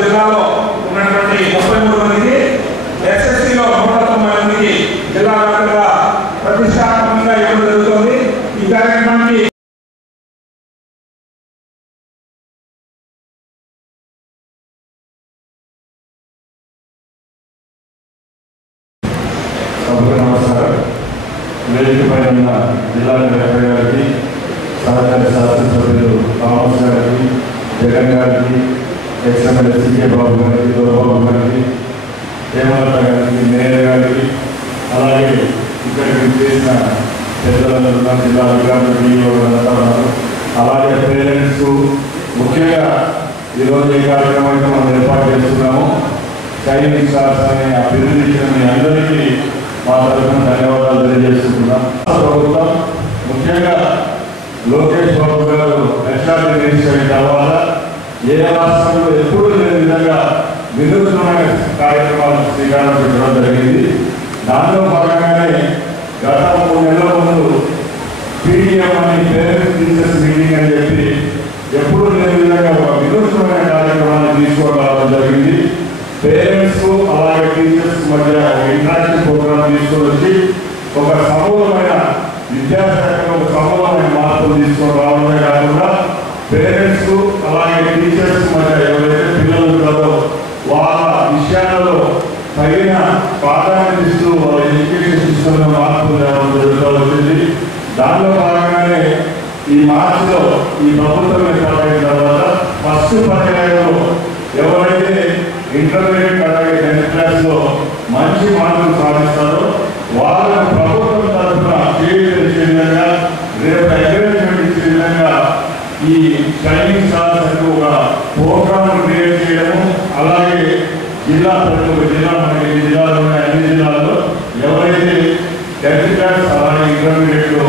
జిల్లాలో ఉన్నటువంటి 33 మందికి ఎస్ఎస్సిలో 190 మందికి జిల్లా వ్యాప్తంగా ప్రతిష్టాత్మకంగా ఇవ్వడం జరుగుతుంది. ఈ కార్యక్రమానికి వేదికపైన జిల్లా కలెక్టర్ గారికి, సహకార శాసనసభ్యులు థామస్ గారికి, జగన్ గారికి, ఎక్స్ఎమ్మెల్యే సికే బాబు గారికి, దొరబాబు గారికి, హేమలత గారికి, మేయర్ గారికి, అలాగే ఇక్కడికి చేసిన పెద్దలందరూ జిల్లా అధికారులు అలాగే పేరెంట్స్, ముఖ్యంగా ఈరోజు ఈ కార్యక్రమాన్ని మనం ఏర్పాటు చేస్తున్నాము. షైనింగ్ స్టార్స్ అనే ఆ బిరుదు ఇచ్చిన మీ అందరికీ మా తరఫున ధన్యవాదాలు తెలియజేస్తున్నాం. ప్రభుత్వం ముఖ్యంగా లోకేష్ బాబు గారు ఎస్ఆర్టీ రిజిస్టర్ అయిన తర్వాత ఏ రాష్ట్రంలో ఎప్పుడూ లేని విధంగా వినూత్నమైన కార్యక్రమాలకు శ్రీకారం చుట్టడం జరిగింది. దానిలో భాగంగానే గత 3 నెలల ముందు పీడిఎం అని పేరెంట్స్ టీచర్స్ మీటింగ్ అని చెప్పి ఎప్పుడూ లేని విధంగా ఒక వినూత్నమైన కార్యక్రమాన్ని తీసుకోవడం జరిగింది. పేరెంట్స్ అలాగే టీచర్స్ మధ్య ఇంటరాక్షన్ ప్రోగ్రామ్ తీసుకొని వచ్చి ఒక సమూలమైన విద్యాశాఖలో ఒక సమూలమైన మార్పులు తీసుకొని రావడమే కాకుండా పేరెంట్స్ అలాగే టీచర్స్ మధ్య ఎవరైతే పిల్లలు ఉంటారో వాళ్ళ విషయాలలో తగిన ప్రాధాన్యత ఇస్తూ వాళ్ళ ఎడ్యుకేషన్ సిస్టంలో మార్పులు తేవడం జరుగుతూ వచ్చింది. దానిలో భాగంగానే ఈ మార్చిలో ఈ ప్రభుత్వం ఏర్పాటైన తర్వాత ఫస్ట్ పర్యాయంలో ఎవరైతే ఇంటర్మీడియట్ అలాగే 10th క్లాస్లో మంచి మార్కులు సాధిస్తారో వాళ్ళకు ప్రభుత్వం తరఫున చేసే విధంగా రేపు ఎంకరేజ్మెంట్ ఇచ్చే విధంగా ఈ షైనింగ్ స్టార్స్ అంటూ ఒక ప్రోగ్రామ్ క్రియేట్ చేయడము, అలాగే జిల్లా ప్రతి ఒక్క జిల్లా మనకి జిల్లాలో ఉన్న అన్ని జిల్లాల్లో ఎవరైతే 10th క్లాస్ అలాగే ఇంటర్మీడియట్లో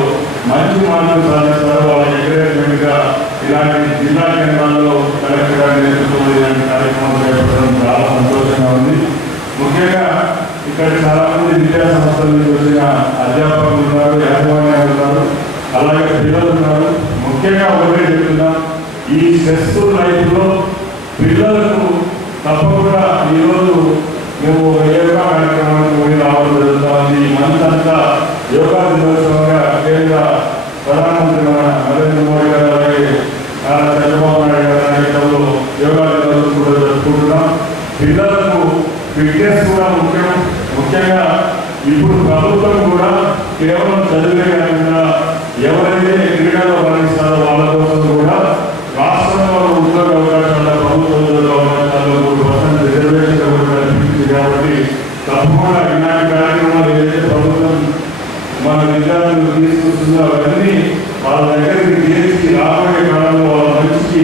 మంచి మార్కులు సాధిస్తారో వాళ్ళ ఎంకరేజ్మెంట్గా ఇలాంటి జిల్లా కేంద్రాల్లో కలెక్టర్ గారి నేతృత్వంలో ఇలాంటి కార్యక్రమాలు చేపట్టడం చాలా సంతోషంగా ఉంది. ముఖ్యంగా ఇక్కడ చాలా మంది విద్యా సంస్థల నుంచి వచ్చిన అధ్యాపకులు ఉన్నారు, యాజమాన్యాలు ఉన్నారు, అలాగే పిల్లలు ఉన్నారు. ముఖ్యంగా ఒకటే చెప్తున్నాం, ఈ స్ట్రెస్ఫుల్ లైఫ్లో పిల్లలకు తప్పకుండా ఈరోజు మేము యోగా కార్యక్రమానికి పోయి రావడం జరుగుతుంది. ఈ మంత్ అంతా యోగా దినోత్సవంగా కేంద్ర ప్రధానమంత్రి నరేంద్ర మోడీ గారు అలాగే చంద్రబాబు నాయుడు గారి నాయకత్వంలో యోగా దినోత్సవం కూడా జరుపుకుంటున్నాం. పిల్లలకు ఫిట్నెస్ కూడా ముఖ్యంగా ఇప్పుడు ప్రభుత్వం కూడా కేవలం చదివే కాకుండా ఎవరైతే క్రీడలో రాణిస్తారో వాళ్ళ కోసం కూడా రాష్ట్రంలో ఉద్యోగ అవకాశాల ప్రభుత్వ ఉద్యోగ అవకాశాల్లో 3% రిజర్వేషన్ కూడా కల్పించింది. కాబట్టి తప్పకుండా ఇలాంటి కార్యక్రమాలు ఏదైతే ప్రభుత్వం మన విద్యార్థులు తీసుకొస్తుందో అవన్నీ వాళ్ళ దగ్గరికి తీర్చి రాబోయే కాలంలో వాళ్ళ మంచికి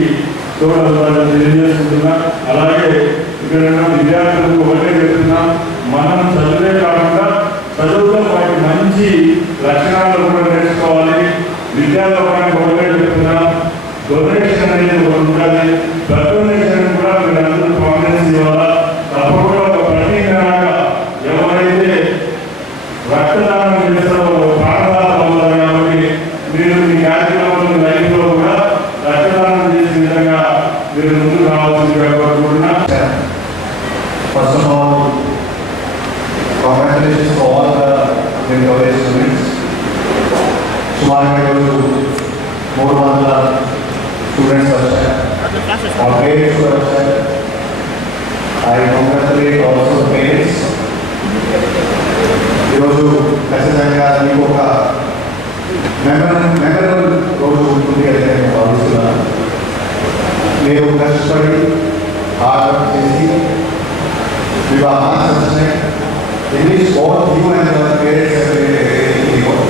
చూడాలని తెలియజేసుకుంటున్నా. అలాగే ఇక్కడ విద్యార్థులకు ఒకటే చెప్తున్నాం, మనం చదివే కాకుండా చదువులో వాటి మంచి లక్షణాలు కూడా నేర్చుకోవాలి. విద్యాలోకానికి ఒకటే చెప్తున్నాం, డొనేషన్ అనేది ఒకటి ఉండాలి. డొనేషన్ కూడా మీరు అందరూ కాంగ్రెస్ ఇవ్వాలా. తప్పకుండా ఒక ప్రతీకరణగా ఎవరైతే రక్తదానం చేస్తారో ప్రాణదానం అవుతారు. కాబట్టి మీరు మీ కార్యక్రమాలు లైఫ్లో కూడా రక్తదానం చేసే విధంగా మీరు ముందుకు రావాల్సిందిగా కోరుకుంటున్నా. First of all, congratulations to all the college students. సుమారుగా ఈరోజు 300 స్టూడెంట్స్ వచ్చారు, ఆ పేరెంట్స్ కూడా వచ్చారు. I congratulate also parents. ఈరోజు ఖచ్చితంగా మీకు ఒక మెమరబుల్ రోజు ఉంటుంది అయితే నేను భావిస్తున్నాను. మీరు కష్టపడి హార్డ్ వర్క్ చేసి మీకు ఆ మార్క్స్ వచ్చినాయి. English both you and your parents have made a great effort,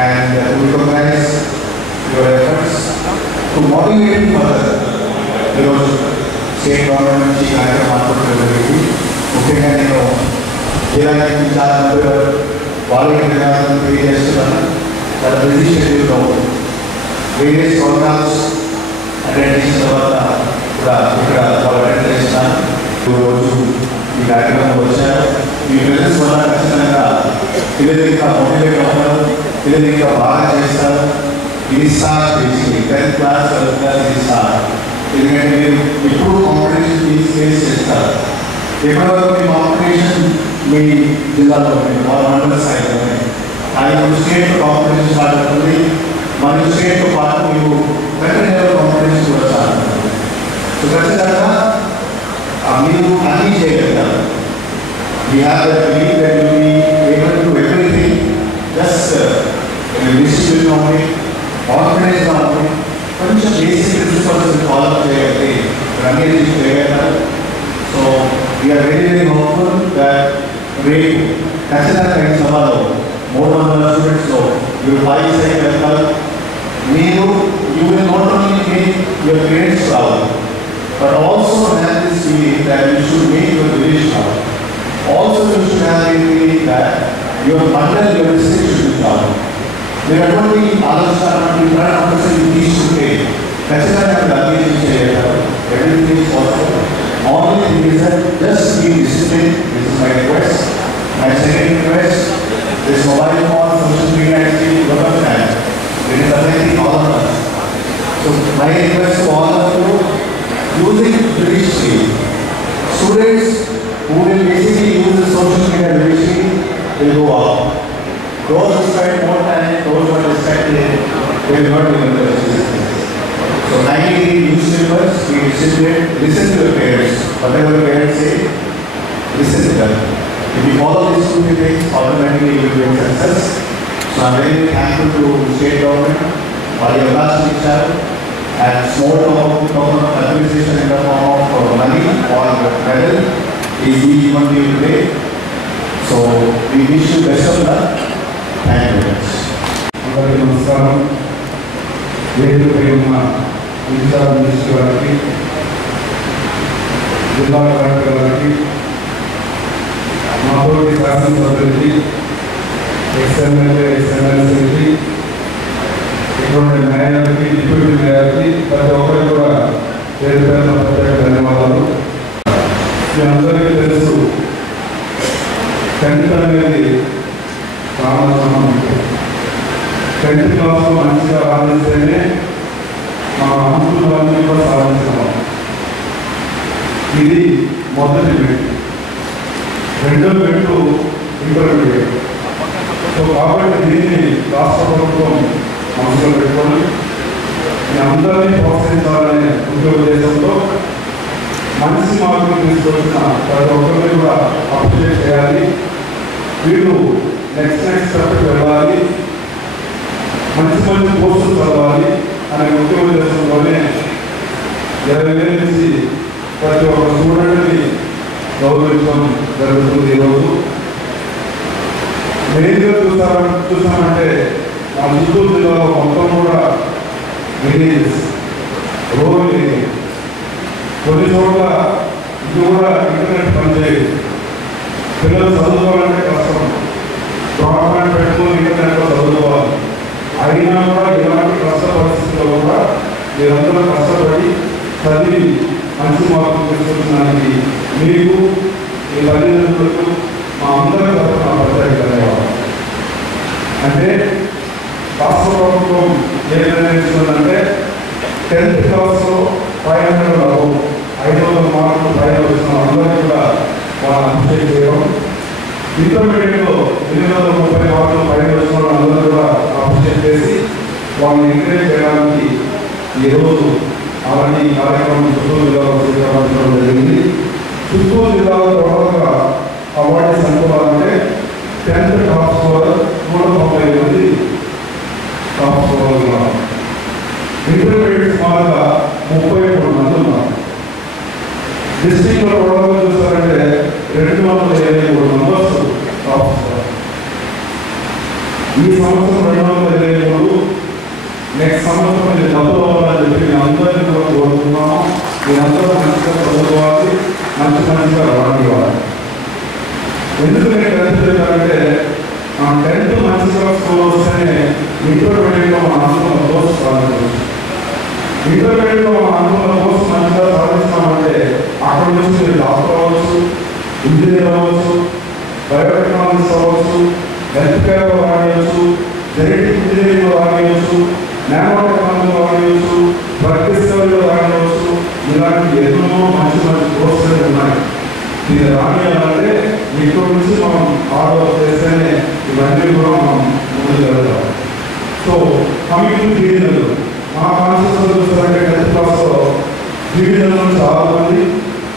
and we recognize your efforts to motivate you further. ఈరోజు స్టేట్ గవర్నమెంట్ నుంచి కార్యక్రమాలు జరిగింది. ముఖ్యంగా నేను జిల్లా చాలా వాళ్ళకి ధన్యవాదాలు తెలియజేస్తున్నాను. వాళ్ళ బిజీ షెడ్యూల్లో వేరియస్ ప్రోగ్రామ్స్ అటెండ్ చేసిన తర్వాత కూడా ఇక్కడ వాళ్ళు అటెండ్ చేస్తున్నాను. ఈరోజు ఈ కార్యక్రమం వచ్చారు. మీ ప్రెజెన్స్ వల్ల ఖచ్చితంగా పిల్లలు ఇంకా మోటివేట్ అవుతారు, పిల్లలు ఇంకా బాగా చేస్తారు. ఇది స్టార్ట్ చేసి 10th క్లాస్ 12th క్లాస్ ఇది స్టార్ట్. ఎందుకంటే మీరు ఎప్పుడు కాంపిటీషన్ ఫేస్ చేస్తారు. ఎప్పటివరకు మీ కాంపిటీషన్ మీ జిల్లాలో మండల స్థాయిలో అది స్టేట్ కాంపిటీషన్ స్టార్ట్ అవుతుంది. మరియు స్టేట్తో పాటు మీకు కంట్రీ లెవెల్ కాంపిటీషన్ కూడా స్టార్ట్ అవుతుంది. సో ఖచ్చితంగా మీరు అన్నీ చేయగలుగుతారు. We have the belief that you will be able to do everything. Just discipline on it, organize on it. కొంచెం బేసిక్ ప్రిన్సిపల్స్ ఫాలో చేయాలి, రన్నింగ్ చేయగలుగుతారు. So we are very hopeful that రేపు ఖచ్చితంగా ఈ సభలో 300 స్టూడెంట్స్లో మీరు పార్టిసిపేట్ చేస్తారు. మీరు you will not only make your parents proud, but also have this feeling that you should make your village proud. Also you should have a feeling that your mandal, your district should be proud. There are only ఆలోచన ఖచ్చితంగా అభివృద్ధి చేయగలరు. Everything is possible. Only thing is that just be disciplined. This is my request. My second request, this mobile phone, social media activity, lot of time. It is affecting all of us. So my request to all of you, using judiciously. Students who will basically use the social media judiciously will go up. Those who spend more time, those who are distracted, they will not be able to achieve. So kindly use papers, be disciplined, listen to your parents. Whatever your parents say, listen to them. If you follow these two things, automatically you will get success. So I am very thankful to state government for your last teacher and small amount of administration in the form of money or medal is given to you today. So we wish you best of luck. Thank you very much. అందరికీ నమస్కారం. వేదికపై ఉన్న incharge minister గారికి, జిల్లా collector గారికి, మాతోటి శాసనసభ్యులకి, ex-MLA ఎక్స్ఎమ్మెల్సీకి, ఇటువంటి మేయర్కి, deputy మేయర్కి, ప్రతి ఒక్కరికి కూడా పేరు పేరున ప్రత్యేక ధన్యవాదాలు. మీ అందరికీ తెలుసు, 10th అనేది రామనామం. 10th క్లాస్లో మంచిగా సాధిస్తేనే మన అనుకున్నవన్నీ కూడా సాధిస్తున్నాం. ఇది మొదటి మెట్టు. రెండో మెట్టు ఇంటర్మీడియట్. సో కాబట్టి దీన్ని రాష్ట్ర ప్రభుత్వం మనసులో పెట్టుకొని మీ అందరినీ ప్రోత్సహించాలనే ఉద్దేశంతో మంచి మార్కులు తీసుకొచ్చిన ప్రతి ఒక్కరిని కూడా అప్రిషియేట్ చేయాలి. వీళ్ళు నెక్స్ట్ స్టెప్కి వెళ్ళాలి, మంచి పోస్టులు చదవాలి అనే ముఖ్య ఉద్దేశంతోనే 20,000 నుంచి ప్రతి ఒక్క స్టూడెంట్ని గౌరవించడం జరుగుతుంది. ఈరోజు మెయిన్గా చూసామంటే మా చిత్తూరు జిల్లాలో మొత్తం కూడా విలేజెస్, రూరల్ ఏరియా, కొన్ని చోట్ల ఇది కూడా ఇంటర్నెట్ పనిచేయదు. పిల్లలు చదువుకోవాలంటే కష్టం, గవర్నమెంట్ పెట్టుకుని ఇంటర్నెట్లో చదువుకోవాలి. అయినా కూడా ఇలాంటి కష్ట పరిస్థితుల్లో కూడా మీరందరూ కష్టపడి చదివి మంచి మార్కులు తీసుకొచ్చడానికి మీకు, మీ తల్లిదండ్రులకు, మా అందరి తరఫున ప్రత్యేక ధన్యవాదాలు. అంటే రాష్ట్ర ప్రభుత్వం ఏ నిర్ణయించిందంటే 10th క్లాస్లో 500 మార్కులు పైన వచ్చిన అందరికీ కూడా వాళ్ళని అప్రిషియేట్ చేయడం, ఇంటర్మీడియట్లో 830 మార్కులు పైన వచ్చిన వాళ్ళందరూ కూడా అప్రిషియేట్ చేసి వాళ్ళని ఎంకరేజ్ చేయడానికి ఈరోజు అలాంటి కార్యక్రమం చిత్తూరు జిల్లాలో స్వీకరించడం జరిగింది. చిత్తూరు జిల్లాలో టోటల్గా అవార్డ్స్ అనుకోవాలంటే 10th టాప్ స్కోరర్ 130 మంది 2023 నెక్స్ట్ సంవత్సరం ఇది డబ్బులు అవ్వాలని చెప్పి మేము అందరినీ కూడా కోరుతున్నాము. మీరందరూ మంచిగా చదువుకోవాలి, మంచిగా రానివ్వాలి. ఎందుకు నేను 10th చెప్పానంటే 10th మంచిగా స్కోర్ వస్తేనే ఇంటర్మీడియట్లో మన అనుకున్న కోర్స్ సాధించవచ్చు. ఇంటర్మీడియట్లో మన అనుకున్న కోర్స్ మంచిగా సాధిస్తామంటే అక్కడ నుంచి మీరు డాక్టర్ అవ్వచ్చు, ఇంజనీర్ అవ్వచ్చు, బయోటెక్నాలజిస్ట్ అవ్వచ్చు, హెల్త్ కేర్లో రానియచ్చు, జెనెటిక్ ఇంజనీరింగ్లో రానియచ్చు, నానో టెక్నాలజీలో రానియచ్చు, డ్రగ్ డిస్కవరీలో రానియచ్చు. ఇలాంటి ఎన్నో మంచి మంచి కోర్సులు ఉన్నాయి. ఇది రానియాలంటే ఇక్కడ నుంచి మనం హార్డ్ వర్క్ చేస్తేనే ఇవన్నీ కూడా మనం ముందుకు వెళ్తాం. సో కమింగ్ టు గిరిజనులు, మా కాన్సెప్ట్ చూస్తారంటే 10th క్లాస్లో గిరిజనుల నుంచి 6 మంది,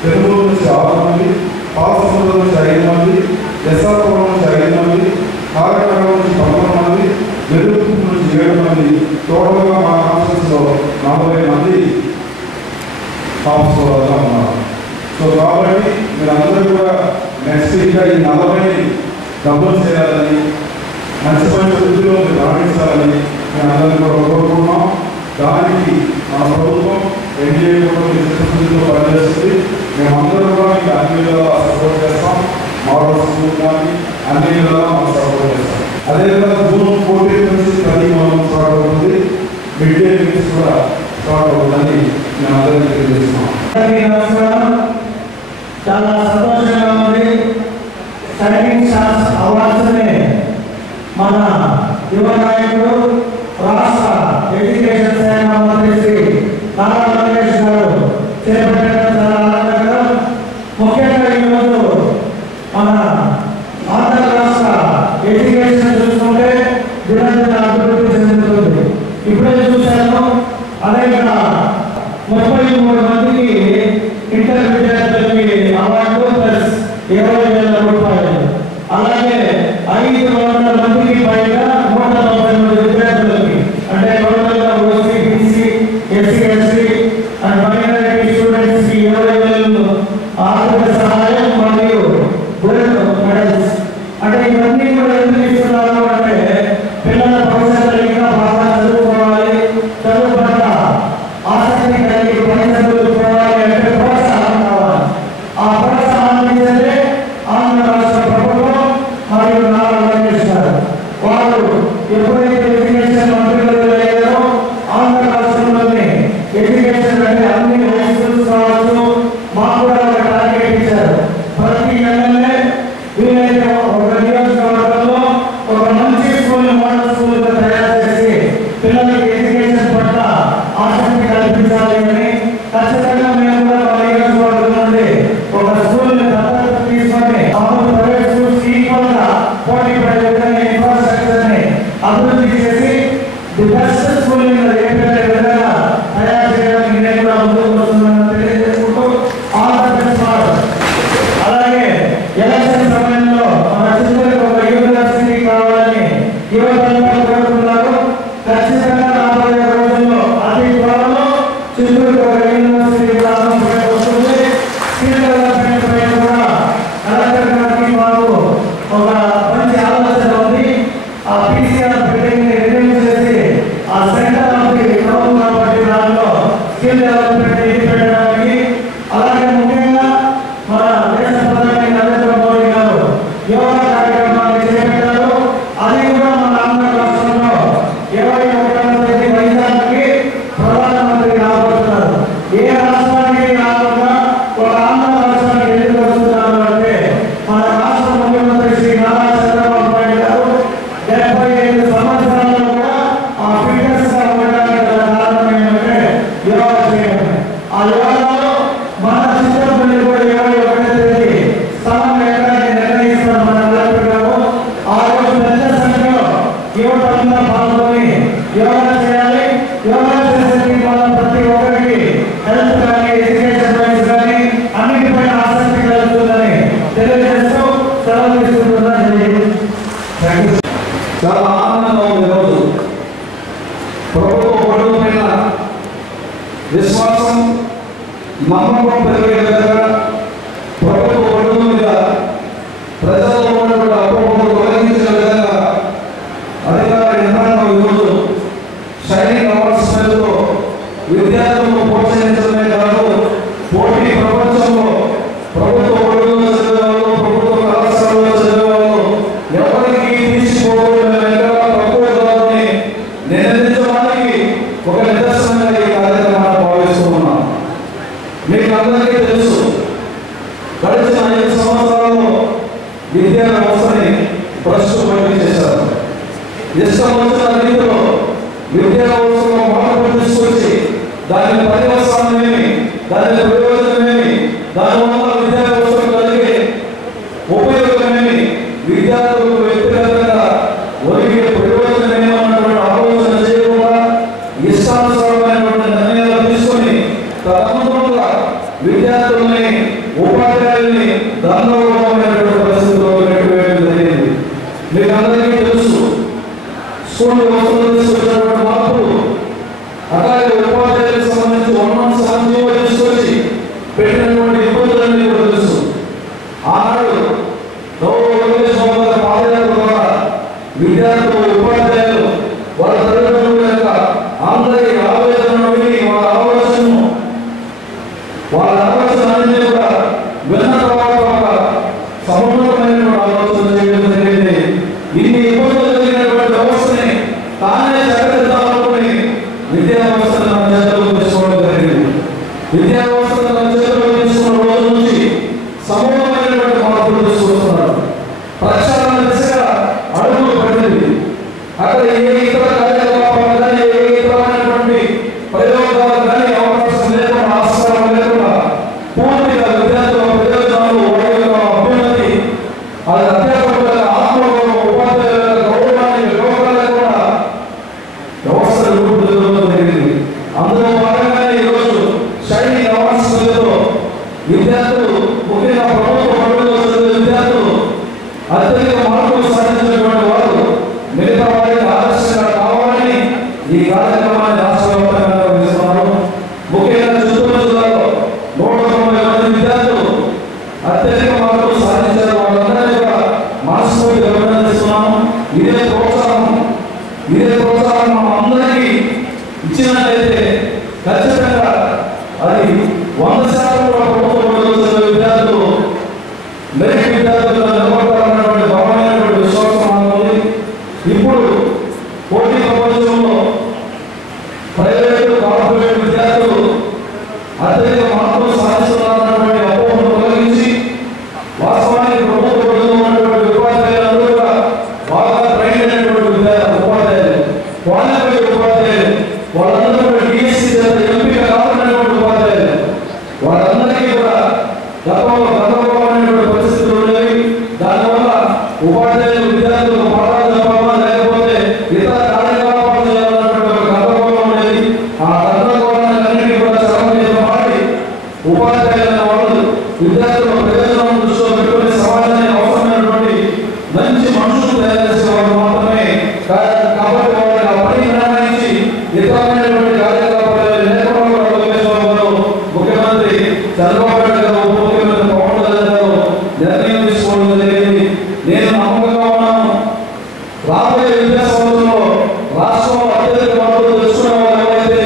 తెలుగు నుంచి 6 మంది, పాలసముద్రం నుంచి 5 మంది, ఎస్ఆర్పురం నుంచి 5 మంది, కారకరం నుంచి 11 మంది, వెలుగు నుంచి 7 మంది, టోటల్గా మా కాన్సెప్ట్స్లో 40 మంది టాప్ స్కోరర్గా ఉన్నారు. సో కాబట్టి మీరందరూ కూడా నెక్స్ట్ ఇంకా ఈ 40 డబ్బులు చేయాలని, మంచి మంచి వృత్తిలో మీరు రాణించాలని మేము అందరినీ కూడా కోరుకుంటున్నాం. దానికి మన ప్రభుత్వం ఎన్డీఏ కూడా మీరు పనిచేస్తుంది. మేమందరూ కూడా మీకు అన్ని విధాలా సపోర్ట్ చేస్తాం. మోడల్ స్కూల్ కానీ అన్ని విధాలా మనం సపోర్ట్ చేస్తాం. అదేవిధంగా జూన్ 14 నుంచి ప్రతి మనం స్టార్ట్ అవుతుంది. మిడ్ డే మీల్స్ కూడా స్టార్ట్ అవుతుందని మేము అందరికీ తెలియజేస్తున్నాం. చాలా సంతోషంగా ఉంది. స్టైలింగ్ స్టార్స్ అవార్డ్స్ని మన యువ నాయకుడు రాష్ట్ర ఎడ్యుకేషన్ శాఖ మంత్రి శ్రీ నారా లోకేష్ గారు చేపట్టడం చాలా ఆనందకరం. ముఖ్యంగా ఈరోజు మన ఆంధ్ర రాష్ట్ర ఎడ్యుకేషన్ చూసుకుంటే దినదిన అభివృద్ధి చెందుతుంది. ఇప్పుడే చూశాను అనేక 33 మందికి ఇంటర్ విద్యార్థులకి అవార్డు ప్లస్ 20,000 రూపాయలు. అలాగే 500 మందికి పైగా 190 విద్యార్థులకి, అంటే టోటల్గా OC, BC, SC, ST and minority స్టూడెంట్స్కి 20,000 ఆర్థిక సహాయం మరియు గోల్డ్ మెడల్స్. అంటే ఇవన్నీ కూడా ఎందుకు ఇస్తున్నారు అంటే పిల్లల భవిష్యత్తులో ఇంకా బాగా చదువుకోవాలి, చదువు పట్ల ఆసక్తి కలిగి పని చదువుకోవాలి అంటే ప్రోత్సాహం కావాలి. ఆ ప్రోత్సాహాన్ని ఇచ్చేదే ఆంధ్ర రాష్ట్ర ప్రభుత్వం మరియు నారా లోకేష్ గారు. వారు ఎప్పుడైతే ఎడ్యుకేషన్ మంత్రులు అయ్యారో ఆంధ్ర రాష్ట్రంలోని ఎడ్యుకేషన్ అంటే అన్ని హై స్కూల్స్ కావచ్చు, మాకు కూడా ఒక టార్గెట్ ఇచ్చారు. ప్రతి ఎమ్మెల్యే వీలైతే ఒక నియోజకవర్గంలో ఒక మంచి స్కూల్ మోడల్ స్కూల్గా తయారు చేసి పిల్లలకి ఎడ్యుకేషన్ పట్ల ఆసక్తి కల్పించాలి అని ఖచ్చితంగా మేము కూడా మా నియోజకవర్గం నుండి ఒక స్కూల్ని దత్తత తీసుకొని మామూలు ప్రైవేట్ స్కూల్స్ ఈక్వల్గా పోటీ పడే విధంగా ఇన్ఫ్రాస్ట్రక్చర్ని అభివృద్ధి చేసి ది బెస్ట్ స్కూల్ ఏపీ విధంగా తయారు చేయడానికి నేను కూడా ముందుకు వస్తున్నానని తెలియజేసుకుంటూ ఆల్ ద బెస్ట్ ఫర్. అలాగే ఎలక్షన్ సమయంలో మన చిత్తూరుకు ఒక యూనివర్సిటీ కావాలని యువతరంగా కోరుతున్నారు. ఖచ్చితంగా రాబోయే రోజుల్లో అతి త్వరలో చిత్తూరుకు ఒక యూనివర్సిటీ ప్రారంభం వస్తుంది. స్కిల్ డెవలప్మెంట్ పై కూడా కలెక్టర్ గారికి మాకు ఒక మంచి ఆలోచన ఉంది. ఆ పీసీఆర్ బిల్డింగ్ ని రిన్యూ చేసి ఆ సెంటర్ ఆఫ్ ది టౌన్ కాబట్టి దానిలో స్కిల్ డెవలప్మెంట్ ఇది పెట్టడానికి, అలాగే ముఖ్యంగా మన దేశ ప్రధాని నరేంద్ర మోడీ గారు యోగా కార్యక్రమాన్ని చేపట్టారు. అది కూడా మన ఆంధ్ర రాష్ట్రంలో 21వ తేదీ వైజాగ్కి ప్రధానమంత్రి రాబోతున్నారు. ఏ రాష్ట్రానికి రాకుండా ఒక ఆంధ్ర రాష్ట్రానికి ఎందుకు వస్తున్నారు అంటే మన రాష్ట్ర ముఖ్యమంత్రి శ్రీ నారా చంద్రబాబు నాయుడు గారు 75 సంవత్సరాల్లో కూడా ఆ ఫిట్నెస్ గా ఉండడానికి గల కారణం ఏంటంటే యోగా చేయడం. ఆ యోగాలో మన చిత్తూరు కూడా 21వ తేదీ స్థలం ఎక్కడానికి నిర్ణయిస్తారు మన కలెక్టర్ గారు. ఆ రోజు పెద్ద సంఖ్యలో యువతంతా పాల్గొని యోగా చేయాలి. యోగా చేసే వల్ల ప్రతి ఒక్కరికి హెల్త్ కానీ ఎడ్యుకేషన్ వైజ్ కానీ అన్నిటిపైన ఆసక్తి కలుగుతుందని తెలియజేస్తూ సెలవు తీసుకుంటున్నాను. చాలా ఆనందంగా ఉంది. ఈరోజు ప్రభుత్వ పనుల పైన విశ్వాసం, నమ్మకం పెరిగే విధంగా ప్రభుత్వ పనుల మీద ప్రజల్లో ఉన్నటువంటి అపోహలు తొలగించిన విధంగా అధికార విద్యా వ్యవస్థలో మార్పులు తీసుకొచ్చి దాని పర్యవసానమేమి, దాని ప్రయోజనమేమి, దానివల్ల విద్యా వ్యవస్థకు కలిగే ఉపయోగమేమి, విద్యార్థులకు వ్యక్తిగతంగా ఒరిగే ప్రయోజనమేమన్నటువంటి ఆలోచన చేయకుండా ఇష్టానుసారమైనటువంటి నిర్ణయాలు తీసుకొని తదనుగుణంగా విద్యార్థుల్ని ఉపాధ్యాయుల్ని గందరగోళమైనటువంటి పరిస్థితుల్లో నెట్టివేయడం జరిగింది. మీకు అందరికీ తెలుసు స్కూల్ వ్యవస్థలో తీసుకొచ్చినటువంటి మార్పులు, అలాగే ఉపాధ్యాయులకు సంబంధించి 117 జీవో తీసుకొచ్చి పెట్టినటువంటి ఇబ్బందులన్నీ కూడా తెలుసు. ఆనాడు పాదయాత్ర ద్వారా విద్యార్థులు ఉపాధ్యాయులు వాళ్ళ తల్లిదండ్రుల యొక్క అందరి ఆవేదనను విని వాళ్ళ ఆలోచనలన్నీ కూడా విన్న తర్వాత ఒక సమూలమైనటువంటి ఆలోచన చేయడం జరిగింది. ఇన్ని ఇబ్బందులు జరిగినటువంటి వ్యవస్థని తానే చక్కదిద్దామనుకుని విద్యా వ్యవస్థను మన చేతుల్లో తీసుకోవడం జరిగింది. విద్యా వ్యవస్థను మన చేతుల్లో తీసుకున్న రోజు నుంచి సమూలమైనటువంటి మార్పులు తీసుకొస్తున్నారు. ప్రక్షాళన దిశగా అడుగులు పడింది. అక్కడ ఏ ఇతర కార్యకలాపాలు కానీ ఏ ఇతరమైనటువంటి ప్రయోగాలు కానీ అవకాశం లేకుండా, ఆస్కారం లేకుండా పూర్తిగా విద్యార్థుల ప్రయోజనాలు, వారి యొక్క అభ్యున్నతి, అది అధ్యాపకుల ఆత్మగౌరవం, ఉపాధ్యాయుల గౌరవాన్ని విలోపం లేకుండా వ్యవస్థ రూపుదిద్దడం జరిగింది. అందులో భాగంగానే ఈరోజు షైనీ అవార్డ్స్ పేరుతో విద్యార్థులు, ముఖ్యంగా ప్రభుత్వ బడుల్లో చదివే విద్యార్థులు అత్యధిక మార్కులు సాధించినటువంటి వారు మిగతా వారికి ఆదర్శంగా కావాలని ఈ కార్యక్రమాన్ని రాష్ట్ర వ్యాప్తంగా నిర్వహిస్తున్నారు. ముఖ్యంగా చిత్తూరు జిల్లాలో 190 మంది విద్యార్థులు అత్యధిక మార్కులు సాధించారు. వాళ్ళందరినీ కూడా మనస్ఫూర్తిగా అభినందిస్తున్నాము. ఇదే ప్రోత్సాహం మనం అందరికీ ఇచ్చినట్లయితే ఖచ్చితంగా అది 100% కూడా ప్రభుత్వ బడుల్లో చదివే విద్యార్థులు మెరిట్ విద్యార్థులుగా నిలబడతారన్నటువంటి బలమైనటువంటి విశ్వాసం ఉంది. ఇప్పుడు పోటీ ప్రపంచంలో ప్రైవేటు, కార్పొరేట్ విద్యార్థులు అత్యధిక మార్కులు సాధిస్తున్నారన్నటువంటి అపోహను తొలగించి వాస్తవానికి ప్రభుత్వ బడుల్లో ఉన్నటువంటి ఉపాధ్యాయులందరూ కూడా బాగా ట్రైన్ అయినటువంటి ఉపాధ్యాయులు, క్వాలిఫైడ్ ఉపాధ్యాయులు, వాళ్ళందరూ కూడా డిఎస్సీ చేత ఎంపిక కావాలనేటువంటి ఉపాధ్యాయులు, వాళ్ళందరికీ కూడా గతంలో గందరగోళమైనటువంటి పరిస్థితులు ఉండేవి. దానివల్ల ఉపాధ్యాయులు విద్యార్థులకు పాఠాలు చెప్పాలా లేకపోతే ఇతర కార్యకలాపాలు చేయాలన్నటువంటి ఒక గందరగోళం ఉండేది. ఆ గందరగోళాలన్నింటినీ కూడా చరమగీతం పాడి ఉపాధ్యాయులైన వాళ్ళు విద్యార్థుల ప్రయోజనం దృష్టిలో పెట్టుకుని సమాజానికి అవసరమైనటువంటి మంచి మనుషులు తయారు చేసే వాళ్ళు మాత్రమే. కాబట్టి వాళ్ళకి ఆ పని నిర్ణయించి ఇతరమైనటువంటి కార్యకలాపాలు లేకుండా ముఖ్యమంత్రి చంద్రబాబు నాయుడు గారు, ఉప ముఖ్యమంత్రి పవన్ కళ్యాణ్ గారు నిర్ణయం తీసుకోవడం జరిగింది. నేను నమ్మకంగా ఉన్నాను, రాబోయే విద్యా సంవత్సరంలో రాష్ట్రంలో అత్యధిక మార్పులు తెచ్చుకునే వాళ్ళు ఎవరైతే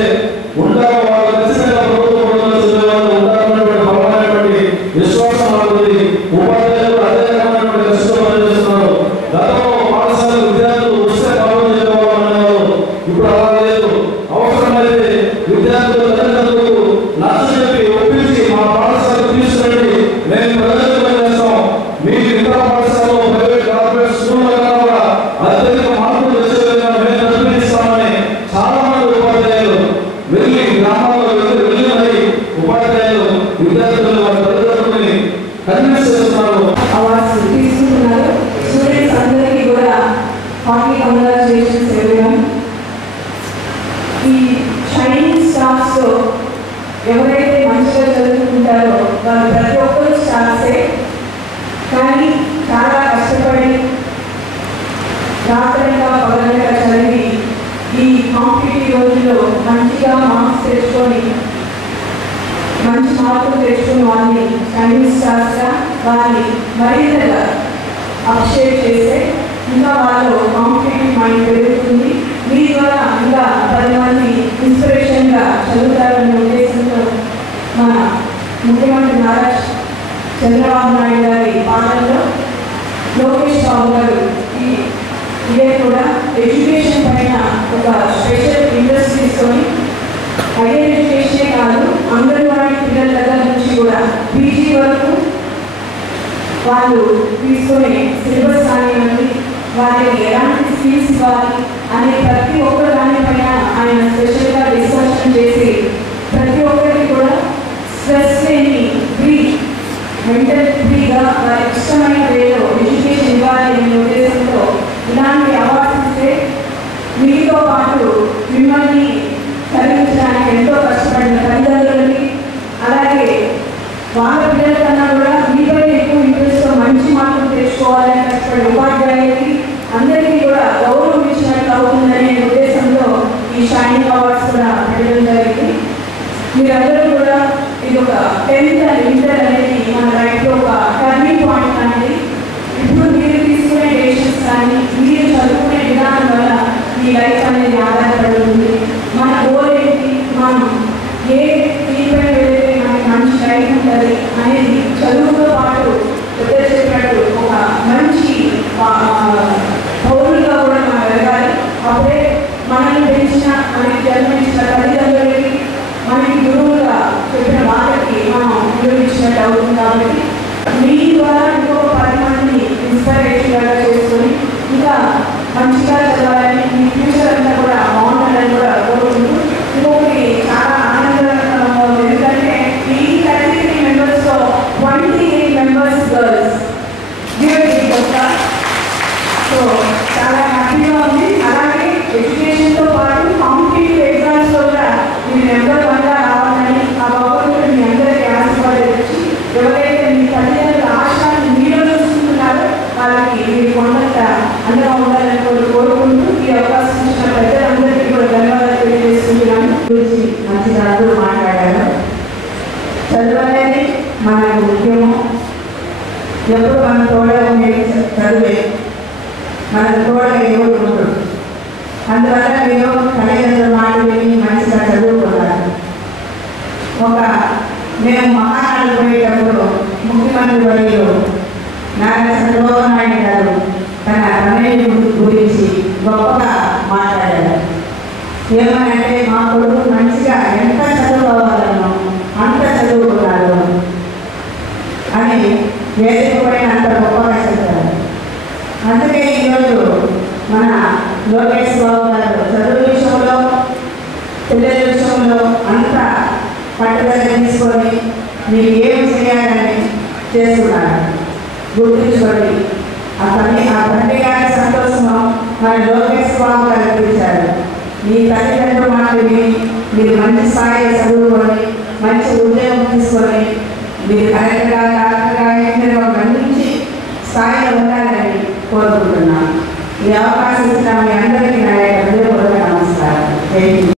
ఉంటారో వాళ్ళు ఖచ్చితంగా ప్రభుత్వ బడుల్లో చదివే వాళ్ళు ఉంటారన్నటువంటి బలమైనటువంటి విశ్వాసం ఉంటుంది. ఉపాధ్యాయులు అదే రకమైనటువంటి కష్టం పనిచేస్తున్నారు. గతంలో పాఠశాల విద్యార్థులు వస్తే కాలం చెప్పేవాళ్ళు, ఇప్పుడు అలా లేదు. అవసరమైతే విద్యార్థుల తల్లిదండ్రులకు నచ్చజెప్పి ఒప్పించి మా పాఠశాలకు తీసుకురండి, మేము ప్రయోజనం చేస్తాం, మీకు ఇతర పాఠశాలలో ప్రైవేట్ కార్పొరేట్ స్కూల్లో కూడా అత్యధిక మార్పులు తెచ్చే విధంగా మేము నిర్ణయిస్తామని చాలా మంది ఉపాధ్యాయులు వెళ్ళి గ్రామాల్లో వెళ్ళి మరి ఉపాధ్యాయులు విద్యార్థులు వారి తల్లిదండ్రులని కన్విన్స్ చేస్తున్నారు. అవార్డ్స్ తీసుకుంటున్నారు. స్టూడెంట్స్ అందరికీ కూడా హార్ట్లీ కంగ్రాచులేషన్స్ ఎవరీవన్. ఈ షైనింగ్ స్టార్స్లో ఎవరైతే మంచిగా చదువుకుంటారో వాళ్ళు ప్రతి ఒక్కరు స్టార్సే. కానీ చాలా కష్టపడి రాత్రంగా పగలంగా చదివి ఈ కాంపిటేటివ్ రోజుల్లో మంచిగా మార్క్స్ తెచ్చుకొని మంచి మార్కులు తెచ్చుకుని వాళ్ళని షైనింగ్ స్టార్స్గా వాళ్ళని మరింతగా అప్రిషియేట్ చేస్తే ఇంకా వాళ్ళు కాంపిటేటివ్ మైండ్ పెరుగుతుంది. మీ ద్వారా ఇంకా 10 మంది ఇన్స్పిరేషన్గా చదువుతారనే ఉద్దేశంతో మన ముఖ్యమంత్రి నారా చంద్రబాబు నాయుడు గారి పాలనలో లోకేష్ బాబు గారు ఇదే కూడా ఎడ్యుకేషన్ పైన ఒక స్పెషల్ ఇంట్రెస్ట్ తీసుకొని హైయర్ ఎడ్యుకేషనే కాదు అంగన్వాడీ పిల్లల దగ్గర నుంచి కూడా పీజీ వరకు వాళ్ళు తీసుకునే సిలబస్ కానివ్వండి, వాళ్ళకి ఎలాంటి స్కిల్స్ ఇవ్వాలి అనే ప్రతి ఒక్క దానిపైన అనేది ఆధారపడి ఉంది. మన గోల్ ఏంటి, మనం ఏ ఫీల్డ్పై వెళ్తే మనకి మంచి లైఫ్ ఉంటుంది అనేది చదువుతో పాటు పెద్ద చెప్పినట్టు ఒక మంచి పౌరులుగా కూడా మనం వెళ్ళాలి. అప్పుడే మనల్ని పెంచిన, మనకి జన్మించిన తల్లిదండ్రులకి, మనకి గురువులుగా చెప్పిన వాళ్ళకి మనం విలువించినట్టు అవుతుంది. కాబట్టి మీ ద్వారా ఇంకొక 10 మందిని ఇన్స్పిరేషన్గా చేసుకొని ఇంకా మంచిగా చదవాలని, మీ ఫ్యూచర్ అంతా కూడా బాగుండాలని కూడా కోరుకుంటూ, ఇంకొకటి చాలా ఆనందకరంగా ఎందుకంటే ఈ 33 మెంబర్స్లో 28 మెంబర్స్ గర్ల్స్. సో చాలా హ్యాపీగా ఉంది. అలాగే ఎడ్యుకేషన్తో పాటు కాంపిటేటివ్ ఎగ్జామ్స్లో కూడా మీరు నెంబర్ 1గా రావాలని ఆ భగవంతుడు మీ అందరికీ ఆశీర్వాదించి, ఎవరైతే మీ తల్లిదండ్రుల ఆశయాన్ని మీలో చూసుకుంటున్నారో వాళ్ళకి మీరు కొండంత అండగా ఉండాలని కోరుకుంటూ ఈ అవకాశం ఇచ్చిన పెద్దలందరికీ కూడా ధన్యవాదాలు తెలియజేసుకుంటున్నాను. గురించి మంచిగా అందరూ మాట్లాడారు. చదువు అనేది మనకు ముఖ్యము. ఎప్పుడు మన తోడగా ఉండేది చదువే, మనకు తోడగా ఎవరు ఉండరు. అందువల్ల మీరు తల్లిదండ్రుల మాట విని మంచిగా చదువుకున్నారు. మేము మహానాడు పోయేటప్పుడు ముఖ్యమంత్రి వర్యులు నారా చంద్రబాబు నాయుడు గారు తన తనయుడి గురించి గొప్పగా మాట్లాడారు. ఏమనంటే మా కొడుకు మంచిగా ఎంత చదువుకోవాలనో అంత చదువుకున్నాడు అని వేదిక పైన అంత గొప్పగా చెప్పారు. అందుకే ఈరోజు మన లోకేష్ బాబు గారు చదువు విషయంలో, పిల్లల విషయంలో అంతా పట్టుదల తీసుకొని మీకు ఏం చేయాలని చేస్తున్నారు గుర్తుంచుకోండి. ఆ తండ్రి గారి సంతోషం మన లోకేష్ బాబు గారు ఇచ్చారు. మీ తల్లిదండ్రుల మాట విని మీరు మంచి స్థాయిలో చదువుకొని మంచి ఉద్యోగం తీసుకొని మీరు కరెక్ట్గా డాక్టర్గా ఇంజనీర్గా మంచి స్థాయిలో ఉండాలని కోరుకుంటున్నాను. ఈ అవకాశం